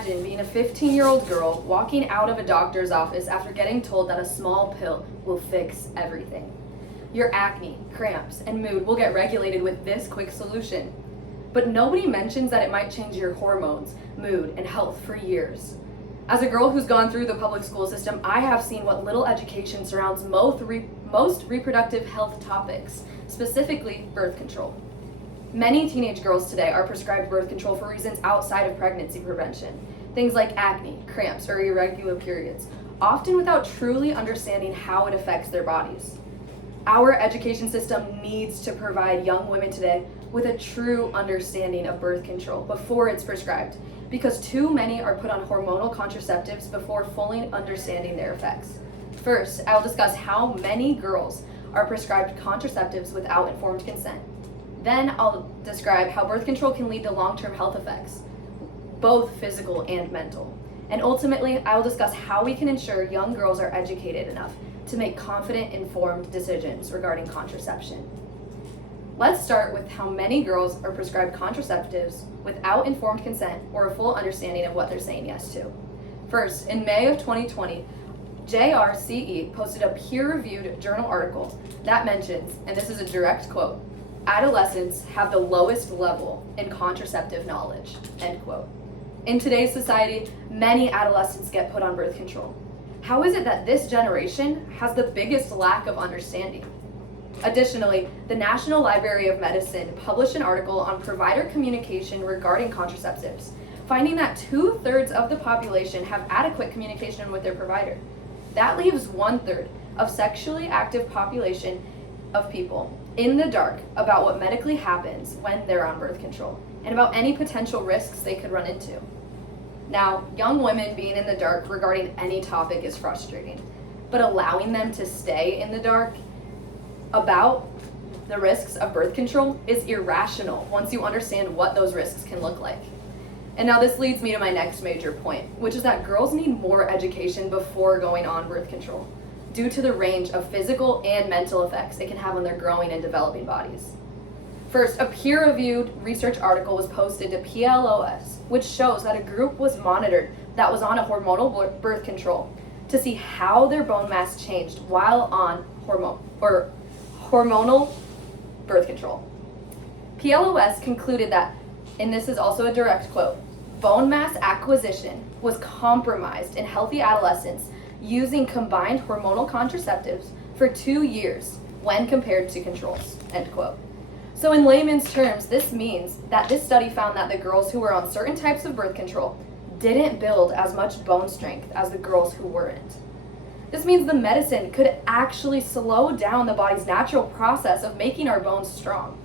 imagine being a 15-year-old girl walking out of a doctor's office after getting told that a small pill will fix everything. Your acne, cramps, and mood will get regulated with this quick solution. But nobody mentions that it might change your hormones, mood, and health for years. As a girl who's gone through the public school system, I have seen what little education surrounds most reproductive health topics, specifically birth control. Many teenage girls today are prescribed birth control for reasons outside of pregnancy prevention, things like acne, cramps, or irregular periods, often without truly understanding how it affects their bodies. Our education system needs to provide young women today with a true understanding of birth control before it's prescribed, because too many are put on hormonal contraceptives before fully understanding their effects. First, I'll discuss how many girls are prescribed contraceptives without informed consent. Then I'll describe how birth control can lead to long-term health effects, both physical and mental. And ultimately, I will discuss how we can ensure young girls are educated enough to make confident, informed decisions regarding contraception. Let's start with how many girls are prescribed contraceptives without informed consent or a full understanding of what they're saying yes to. First, in May of 2020, JRCE posted a peer-reviewed journal article that mentions, and this is a direct quote, "Adolescents have the lowest level in contraceptive knowledge," end quote. In today's society, many adolescents get put on birth control. How is it that this generation has the biggest lack of understanding? Additionally, the National Library of Medicine published an article on provider communication regarding contraceptives, finding that 2/3 of the population have adequate communication with their provider. That leaves 1/3 of sexually active population of people in the dark about what medically happens when they're on birth control and about any potential risks they could run into. Now, young women being in the dark regarding any topic is frustrating, but allowing them to stay in the dark about the risks of birth control is irrational once you understand what those risks can look like. And now this leads me to my next major point, which is that girls need more education before going on birth control, due to the range of physical and mental effects it can have on their growing and developing bodies. First, a peer-reviewed research article was posted to PLOS, which shows that a group was monitored that was on a hormonal birth control to see how their bone mass changed while on hormonal birth control. PLOS concluded that, and this is also a direct quote, "Bone mass acquisition was compromised in healthy adolescents using combined hormonal contraceptives for 2 years when compared to controls," end quote. So in layman's terms, this means that this study found that the girls who were on certain types of birth control didn't build as much bone strength as the girls who weren't. This means the medicine could actually slow down the body's natural process of making our bones strong.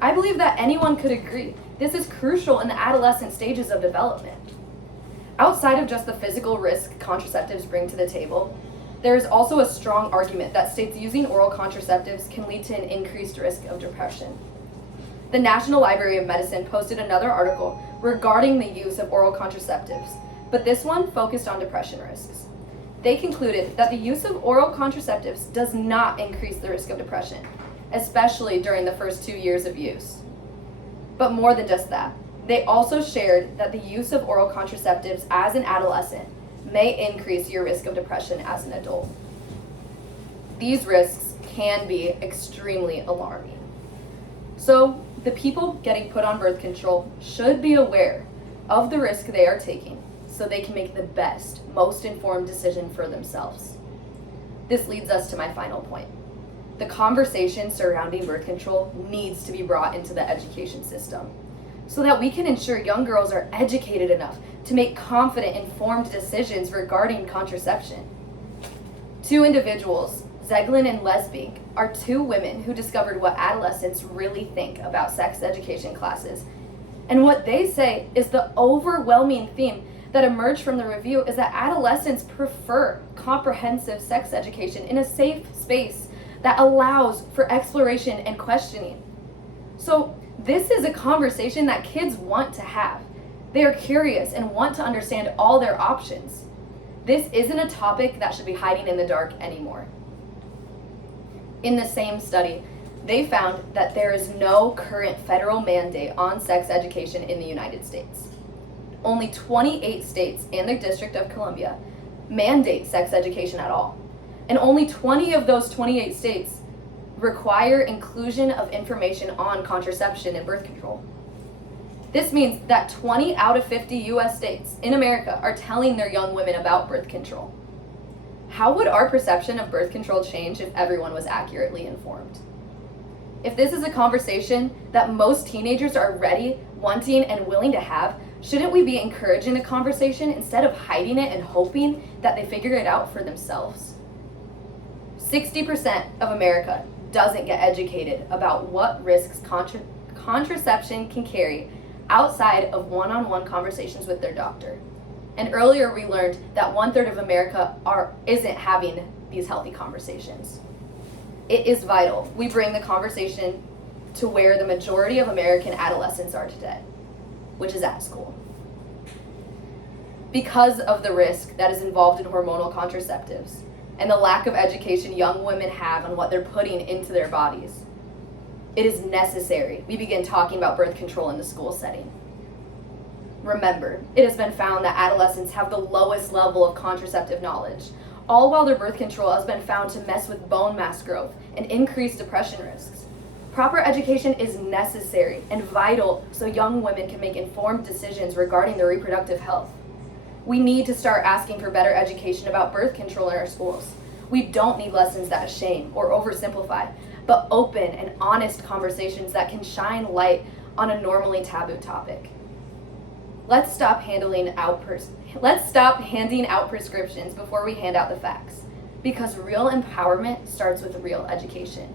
I believe that anyone could agree this is crucial in the adolescent stages of development. Outside of just the physical risk contraceptives bring to the table, there is also a strong argument that states using oral contraceptives can lead to an increased risk of depression. The National Library of Medicine posted another article regarding the use of oral contraceptives, but this one focused on depression risks. They concluded that the use of oral contraceptives does not increase the risk of depression, especially during the first 2 years of use. But more than just that, they also shared that the use of oral contraceptives as an adolescent may increase your risk of depression as an adult. These risks can be extremely alarming. So, the people getting put on birth control should be aware of the risk they are taking so they can make the best, most informed decision for themselves. This leads us to my final point. The conversation surrounding birth control needs to be brought into the education system so that we can ensure young girls are educated enough to make confident, informed decisions regarding contraception. 2 individuals, Zeglin and Lesbink, are 2 women who discovered what adolescents really think about sex education classes. And what they say is the overwhelming theme that emerged from the review is that adolescents prefer comprehensive sex education in a safe space that allows for exploration and questioning. So this is a conversation that kids want to have. They are curious and want to understand all their options. This isn't a topic that should be hiding in the dark anymore. In the same study, they found that there is no current federal mandate on sex education in the United States. only 28 states and the District of Columbia mandate sex education at all. And only 20 of those 28 states require inclusion of information on contraception and birth control. This means that 20 out of 50 US states in America are telling their young women about birth control. How would our perception of birth control change if everyone was accurately informed? If this is a conversation that most teenagers are ready, wanting, and willing to have, shouldn't we be encouraging the conversation instead of hiding it and hoping that they figure it out for themselves? 60% of America doesn't get educated about what risks contraception can carry outside of one-on-one conversations with their doctor. And earlier we learned that 1/3 of America isn't having these healthy conversations. It is vital we bring the conversation to where the majority of American adolescents are today, which is at school. Because of the risk that is involved in hormonal contraceptives and the lack of education young women have on what they're putting into their bodies, it is necessary we begin talking about birth control in the school setting. Remember, it has been found that adolescents have the lowest level of contraceptive knowledge, all while their birth control has been found to mess with bone mass growth and increase depression risks. Proper education is necessary and vital so young women can make informed decisions regarding their reproductive health. We need to start asking for better education about birth control in our schools. We don't need lessons that shame or oversimplify, but open and honest conversations that can shine light on a normally taboo topic. Let's stop handing out prescriptions before we hand out the facts, because real empowerment starts with real education.